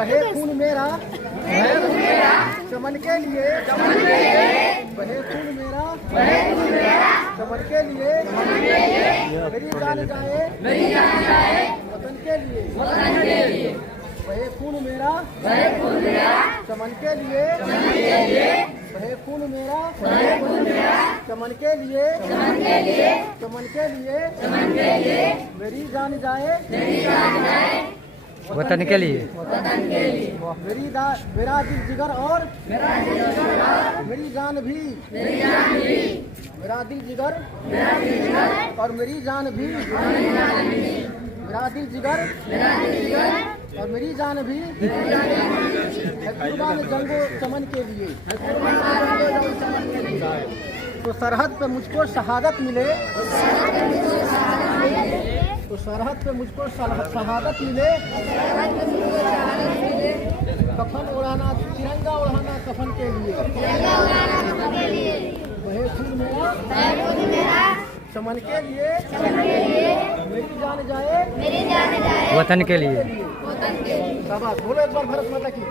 बहे खून मेरा चमन के लिए, बहे खून मेरा चमन के लिए, मेरी जान जाए वतन के लिए, बहे खून मेरा चमन के लिए, बहे खून मेरा चमन के लिए, चमन के लिए, मेरी जान जाए वतन के लिए, मेरा दिल जिगर और मेरी जान भी, मेरा दिल जिगर और मेरी जान भी, मेरा दिल जिगर और मेरी जान भी है कुर्बान जंगो चमन के लिए। तो सरहद पे मुझको शहादत मिले, तो सरहद पे मुझको शहादत मिले, कफन उड़ाना तिरंगा उड़ाना कफन के लिए, बहे खून मेरा चमन के लिए, मेरी जान जाए वतन के लिए। शाबाश, बोलो एक बार भारत माता की।